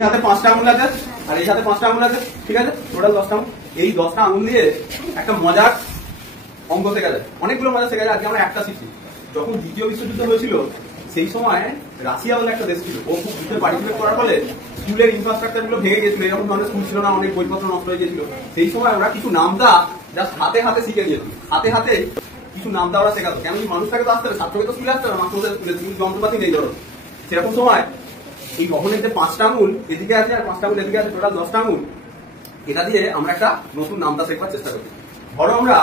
হাতে 5টা আঙুল আছে আর এই হাতে 5টা আঙুল আছে, ঠিক আছে, টোটাল 10টা আঙুল। এই 10টা আঙুল দিয়ে একটা মজার অঙ্ক শেখা যায়, অনেকগুলো মজা শেখা যায়। আজকে আমরা একটা শিখছি। যখন দ্বিতীয় বিশ্বযুদ্ধ হয়েছিল সেই সময় রাশিয়া বলে একটা দেশ ছিল, ও খুব যুদ্ধে পার্টিসিপেট করার ফলে স্কুলের ইনফ্রাস্ট্রাকচার গুলো ভেঙে গেছিল, এরকম ধরনের স্কুল ছিল না, অনেক বইপত্র নষ্ট হয়ে গেছিল। সেই সময় ওরা কিছু নামদা জাস্ট হাতে হাতে শিখে নিয়েছিল, হাতে হাতে কিছু নামদা ওরা শেখাতো। কেন কি মানুষটাকে তো আসতে হবে, ছাত্রকে তো স্কুলে আসতে হবে, মাস্টারদের স্কুলে যন্ত্রপাতি নেই ধরো। সেরকম সময় এই গহনের যে 5টা আঙুল এদিকে আছে আর 5টা আঙুল এদিকে আছে, টোটাল 10টা আঙুল, এটা দিয়ে আমরা একটা নতুন নামতা শেখার চেষ্টা করছি। ধরো আমরা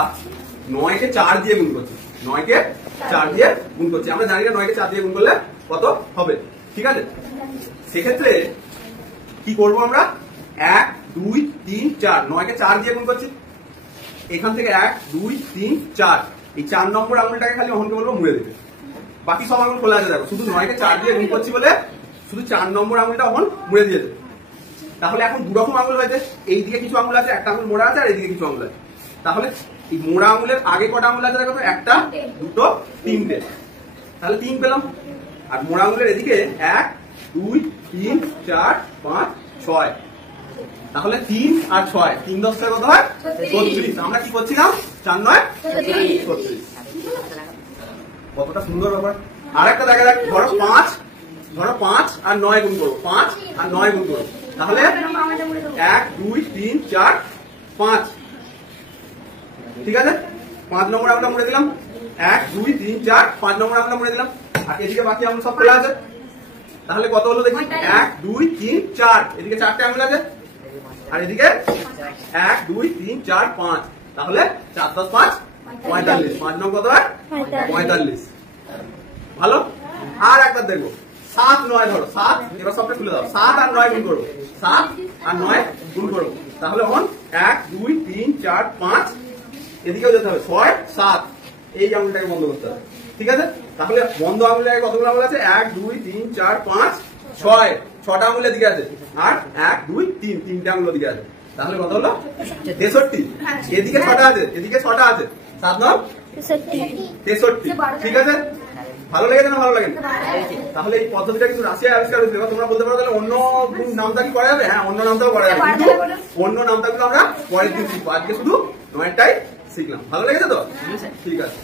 9 কে 4 দিয়ে গুণ করছি, 9 কে 4 দিয়ে গুণ করছি। আমরা জানি না 9 কে 4 দিয়ে গুণ করলে কত হবে, ঠিক আছে। সেক্ষেত্রে কি করবো আমরা, 1 2 3 4, 9 কে 4 দিয়ে গুণ করছি। এখান থেকে 1 2 3 4, এই 4 নম্বর আঙুলটাকে খালি অহনকে বলবো মুড়ে দিতে, বাকি সব আঙুল খোলা আছে। দেখো শুধু 9 কে 4 দিয়ে গুণ করছি বলে শুধু 4 নম্বর আঙুলটা অহন মুড়ে দিয়েছে। তাহলে এখন দুরকম আঙুল হয়েছে, এইদিকে কিছু আঙুল আছে, একটা আঙুল মোড়া আছে, আর এইদিকে কিছু আঙুল আছে। তাহলে এই মোড়া আঙুলের আগে কটা আঙুল আছে দেখো তো, 1টা 2টো 3টে, তাহলে 3 পেলাম। আর মোড়া আঙুলের এদিকে 1 2 3 4 5 6, তাহলে 3 আর 6, 3 10 কত হয় 36। আমরা কি করছিলাম, 4 9 36। কতটা সুন্দর ব্যাপার। আর একটা দেখা যাক, ধরো 5 আর 9 গুণ করবো, 5 আর 9 গুণ করবো, তাহলে 1 2 3 4 5, ঠিক আছে। 5 নম্বর আঙুলটা মুড়ে দিলাম, 1 2 3 4, 5 নম্বর আঙুলটা মুড়ে দিলাম। আর এদিকে বাকি আঙুল সব খোলা আছে, তাহলে কত হলো দেখি, 1 2 3 4, এদিকে 4টে আঙুল আছে, আর এদিকে 1 2 3 4 5, তাহলে 4 10 5 45, 5 নম্বর কত হয় 45। ভালো। আর একবার দেখবো, 7 9, ধরো 7, এবার সবটা খুলে দাও, 7 আর 9 গুণ করবো, 7 আর 9 গুণ করবো, তাহলে অন 1 2 3 4 5, এদিকেও যেতে হবে 6 7, এই আঙুলটাকে বন্ধ করতে হবে, ঠিক আছে। তাহলে বন্ধ আঙুলের কতগুলো আঙুল আছে, 1 2 3 4 5 6, 6টা আঙুল এদিকে আছে, আর 1 2 3, 3টে আঙুল ওদিকে আছে, তাহলে কত হলো 63। এদিকে 6টা আছে, এদিকে 6টা আছে, 7 9 63, ঠিক আছে। ভালো লেগেছে না ভালো লাগে? তাহলে এই পদ্ধতিটা কিন্তু রাশিয়ায় আবিষ্কার হয়েছিল। তোমরা বলতে পারো তাহলে অন্য নামটা কি করা যাবে? হ্যাঁ, অন্য নামটাও করা যাবে, কিন্তু অন্য নামটাগুলো আমরা পরের দিন শিখবো। আজকে শুধু 9টাই শিখলাম। ভালো লেগেছে তো? ঠিক আছে।